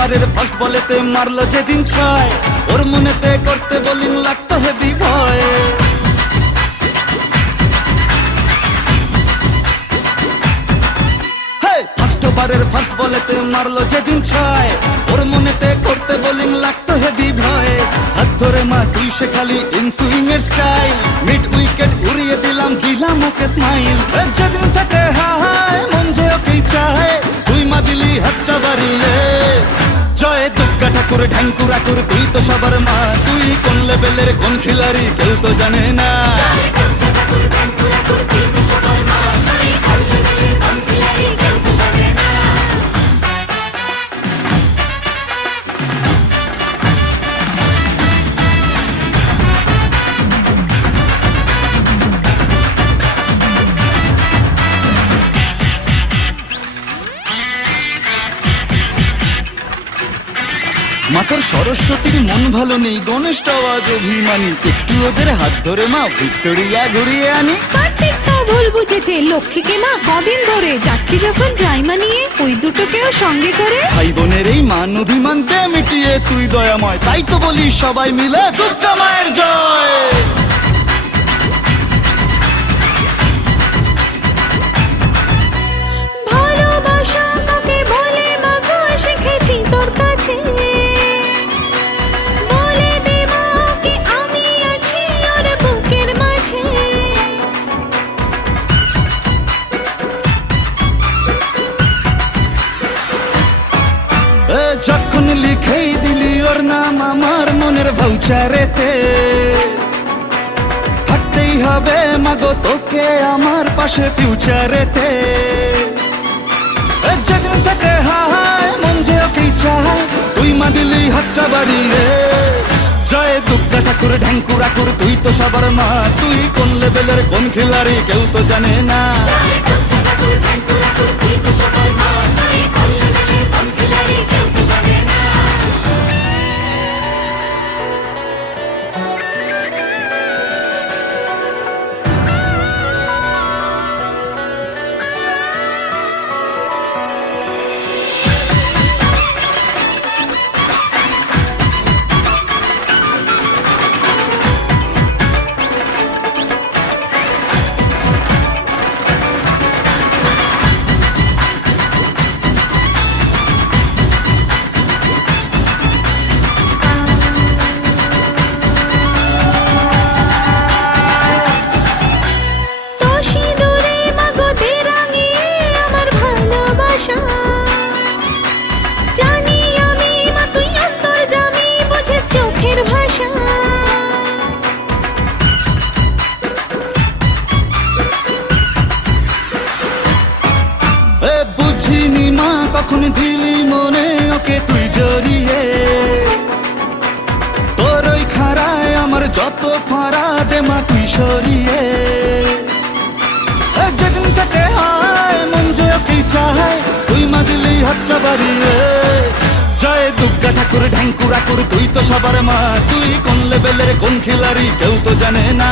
ওভারের ফার্স্ট বলেতে মারলো যেদিন ছয়, ওর মনেতে করতে বোলিং লাগতো হেভি ভয়। ফার্স্ট ওভারের ফার্স্ট বলেতে মারলো যেদিন ছয়, ওর মনেতে করতে বোলিং লাগতো হেভি ভয়। হাত ধরে মা তুই সে খালি ইনসুইং এর স্টাইল, মিড উইকেট উড়িয়ে দিলাম ওকে স্মাইল। যেদিন থেকে হায় মন যে ওকেই চায়, তুই মা দিলি হাতটা বাড়িয়ে। জয় দুর্গা ঠাকুর ঢ্যাঙ্কুরা কুর, তুই তো সবার মা, তুই কোন লেভেলের কোন খিলাড়ি কেউ তো জানে না। মাতার সরস্বতীর মন ভালো নেই, গণেশটাও আজ অভিমানী, একটু ওদের হাত ধরে মা ভিক্টোরিয়া ঘুরিয়ে আনি। কার্তিক তো ভুল বুঝেছে, লক্ষ্মীকে মা কদিন ধরে যাচ্ছি যখন জাইমা নিয়ে, ওই দুটোকেও সঙ্গে করে। ভাই বোনের এই মান অভিমান দে মিটিয়ে, তুই দয়াময়, তাই তো বলি সবাই মিলে দুর্গা মায়ের জয়। ভালোবাসা কাকে বলে মা গো, শিখেছি তোর কাছে, বলে দে মা ওকে আমি আছি ওর বুকের মাঝে। যখন লিখেই দিলি ওর নাম আমার মনের ভাউচারেতে, থাকতেই হবে মাগো তোকে আমার পাশে ফিউচারেতে। যেদিন থেকে হায় মন যে ওকেই চায়, তুই মা দিলি হাতটা বাড়িয়ে। জয় দুর্গা ঠাকুর ঢ্যাঙ্কুরা কুর, তুই তো সবার মা, তুই কোন লেভেলের কোন খিলাড়ি কেউ তো জানে না। জানি আমি মা তুই অন্তর্যামী, বুঝিস চোখের ভাষা। বুঝিনি মা কখন দিলি মনে ওকে তুই জড়িয়ে, তোর ওই খাড়ায় আমার যত ফাড়া দে মা তুই সরিয়ে। যেদিন থেকে হায় মন যে ওকেই চায়, তুই মা দিলি হাতটা বাড়িয়ে। জয় দুর্গা ঠাকুর ঢ্যাঙ্কুরা কুর, তুই তো সবার মা, তুই কোন লেভেলের কোন খিলাড়ি কেউ তো জানে না।